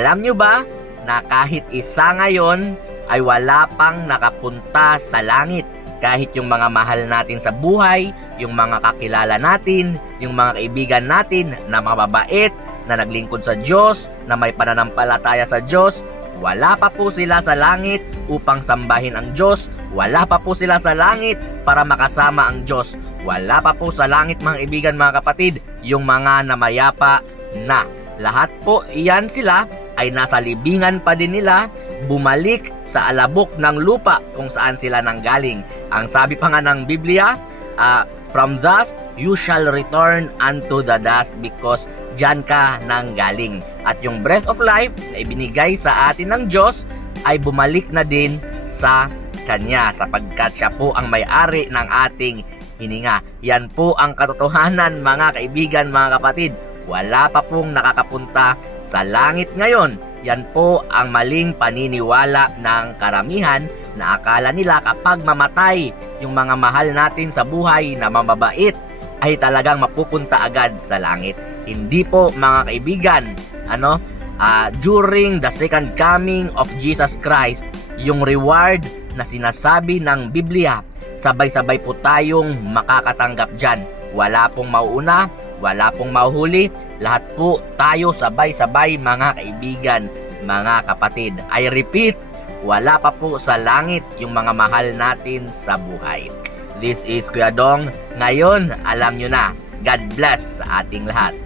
Alam nyo ba na kahit isa ngayon ay wala pang nakapunta sa langit? Kahit yung mga mahal natin sa buhay, yung mga kakilala natin, yung mga kaibigan natin na mababait, na naglingkod sa Diyos, na may pananampalataya sa Diyos, wala pa po sila sa langit upang sambahin ang Diyos. Wala pa po sila sa langit para makasama ang Diyos. Wala pa po sa langit mga kaibigan mga kapatid yung mga namayapa na. Lahat po iyan sila ay nasa libingan pa din nila bumalik sa alabok ng lupa kung saan sila nanggaling. Ang sabi pa nga ng Biblia, ah, from dust you shall return unto the dust because dyan ka nanggaling. At yung breath of life na ibinigay sa atin ng Diyos ay bumalik na din sa Kanya sapagkat siya po ang may-ari ng ating hininga. Yan po ang katotohanan mga kaibigan, mga kapatid. Wala pa pong nakakapunta sa langit ngayon. Yan po ang maling paniniwala ng karamihan na akala nila kapag mamatay yung mga mahal natin sa buhay na mababait ay talagang mapupunta agad sa langit. Hindi po mga kaibigan, ano, ah, during the second coming of Jesus Christ, yung reward na sinasabi ng Biblia, sabay-sabay po tayong makakatanggap dyan. Wala pong mauuna, wala pong mahuhuli, lahat po tayo sabay-sabay mga kaibigan, mga kapatid. I repeat, wala pa po sa langit yung mga mahal natin sa buhay. This is Kuya Dong. Ngayon, alam nyo na. God bless sa ating lahat.